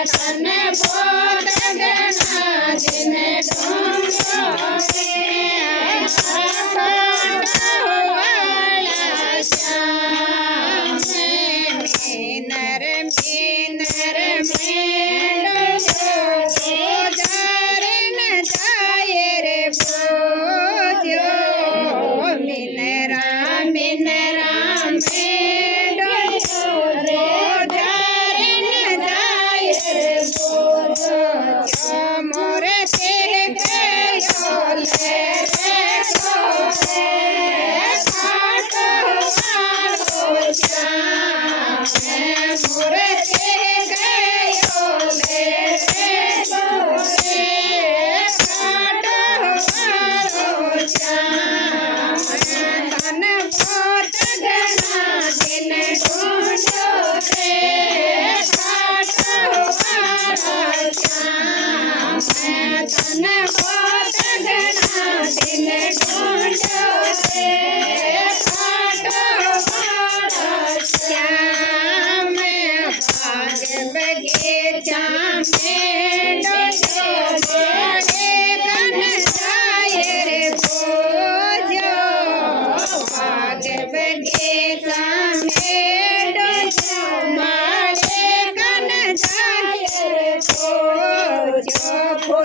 तन बहुत गणा दिन ढूंढो वाला श्याम मीनर मीनर में धरन जाए रे बोझो मिनरा मिनरा में धरन जाए रे बोझो मोर ते गयो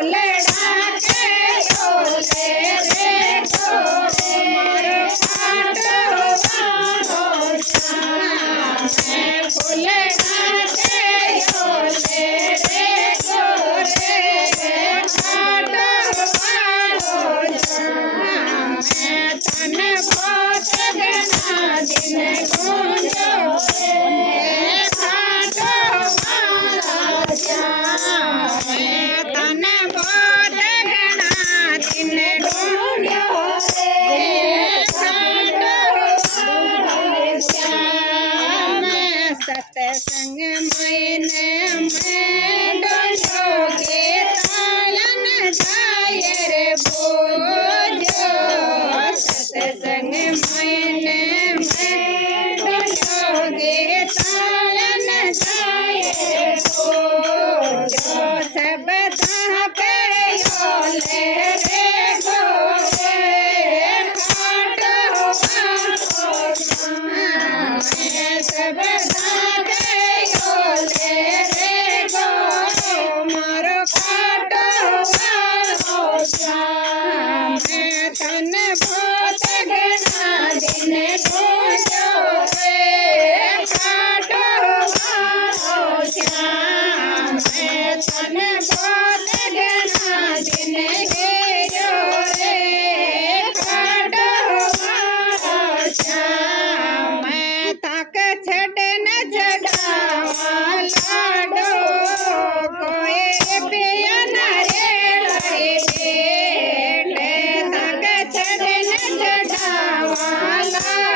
ले सत्संग मैंने मैं डोलोगे तालन जाए रे बोझो सत्संग मैंने मैं डोलोगे तालन जाए रे बोझो सब पे योले रे गोरे खाटो सब la